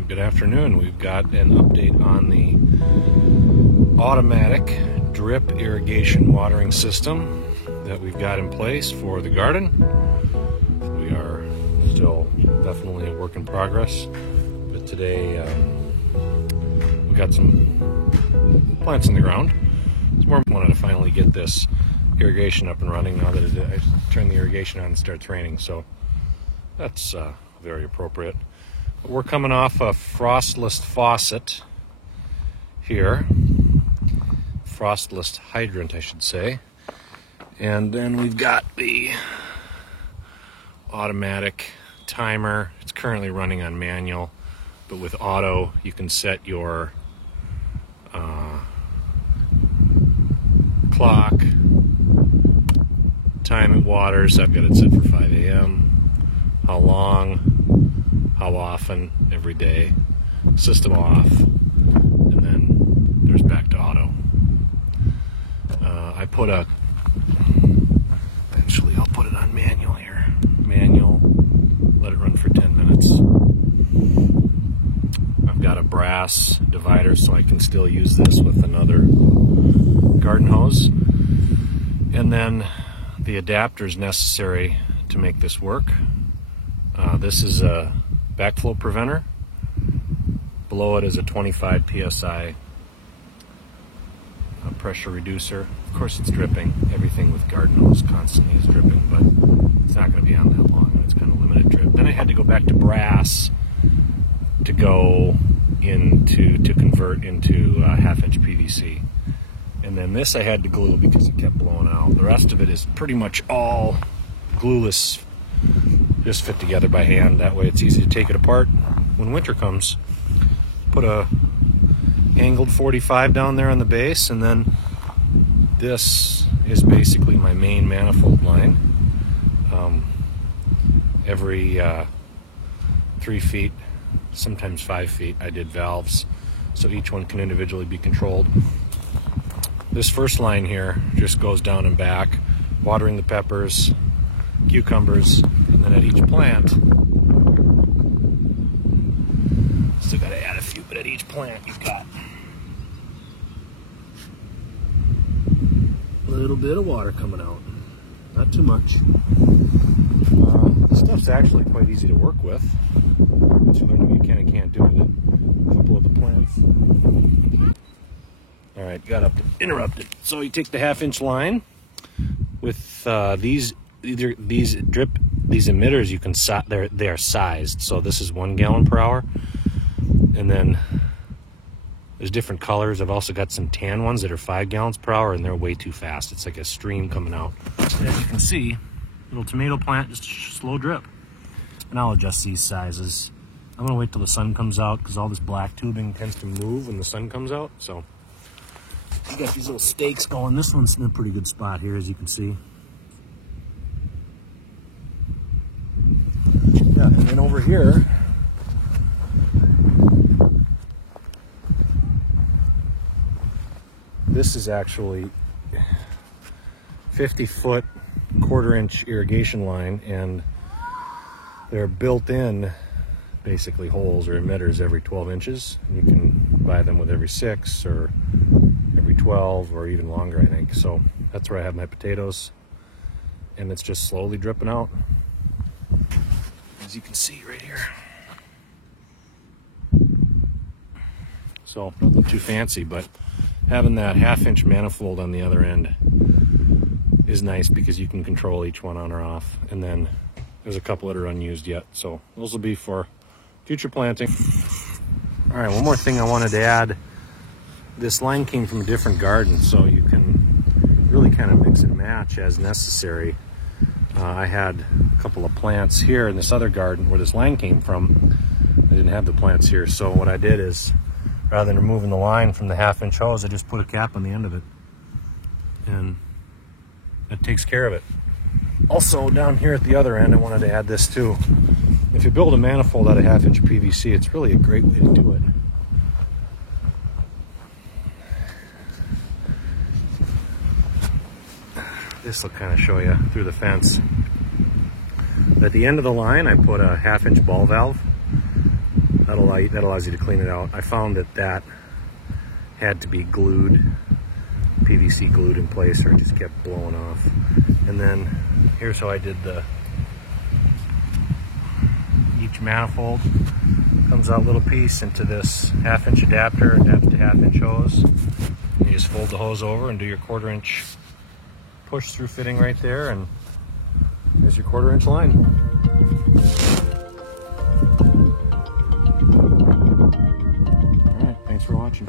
Alright, good afternoon. We've got an update on the automatic drip irrigation watering system that we've got in place for the garden. We are still definitely a work in progress, but today we got some plants in the ground. So we wanted to finally get this irrigation up and running now that I turned the irrigation on and it starts raining, so that's very appropriate. But we're coming off a frostless faucet here, frostless hydrant I should say, and then we've got the automatic timer. It's currently running on manual, but with auto you can set your clock, time it waters. I've got it set for 5 a.m. How long, how often, every day, system off, and then there's back to auto. Eventually I'll put it on manual here. Manual, let it run for 10 minutes. I've got a brass divider so I can still use this with another garden hose. And then the adapters necessary to make this work. This is a backflow preventer. Below it is a 25 psi pressure reducer. Of course it's dripping. Everything with garden hose constantly is dripping, but it's not going to be on that long and it's kind of limited drip. Then I had to go back to brass to convert into 1/2 inch PVC. And then this I had to glue because it kept blowing out. The rest of it is pretty much all glueless, just fit together by hand. That way it's easy to take it apart when winter comes. Put a angled 45 down there on the base, and then this is basically my main manifold line. Every 3 feet, sometimes 5 feet, I did valves, so each one can individually be controlled. This first line here just goes down and back, watering the peppers, cucumbers, and then at each plant, still gotta add a few, but at each plant you've got a little bit of water coming out, not too much. This stuff's actually quite easy to work with, but you learn what you can and can't do with it. A couple of the plants. All right, got interrupted. So you take the 1/2 inch line with these emitters. You can they are sized. So this is 1 gallon per hour, and then there's different colors. I've also got some tan ones that are 5 gallons per hour, and they're way too fast. It's like a stream coming out. And as you can see, little tomato plant, just slow drip. And I'll adjust these sizes. I'm gonna wait till the sun comes out because all this black tubing tends to move when the sun comes out. So you got these little stakes going. This one's in a pretty good spot here, as you can see. Yeah, and then over here, this is actually 50-foot 1/4 inch irrigation line, and they're built in basically holes or emitters every 12 inches. You can buy them with every 6 or every 12 or even longer, I think. So that's where I have my potatoes, and it's just slowly dripping out, as you can see right here. So nothing too fancy, but having that 1/2 inch manifold on the other end is nice because you can control each one on or off. And then there's a couple that are unused yet, so those will be for future planting. All right, one more thing I wanted to add. This line came from a different garden, so you can really kind of mix and match as necessary. I had a couple of plants here in this other garden where this line came from. I didn't have the plants here, so what I did is, rather than removing the line from the 1/2 inch hose, I just put a cap on the end of it, and that takes care of it. Also, down here at the other end, I wanted to add this too. If you build a manifold out of 1/2 inch PVC, it's really a great way to do it. This will kind of show you through the fence. At the end of the line, I put a 1/2 inch ball valve. that allows you to clean it out. I found that had to be glued, PVC glued in place, or it just kept blowing off. And then here's how I did each manifold comes out a little piece into this 1/2" adapter, adapts to 1/2" hose. You just fold the hose over and do your 1/4" push through fitting right there, and there's your 1/4" line. All right, thanks for watching.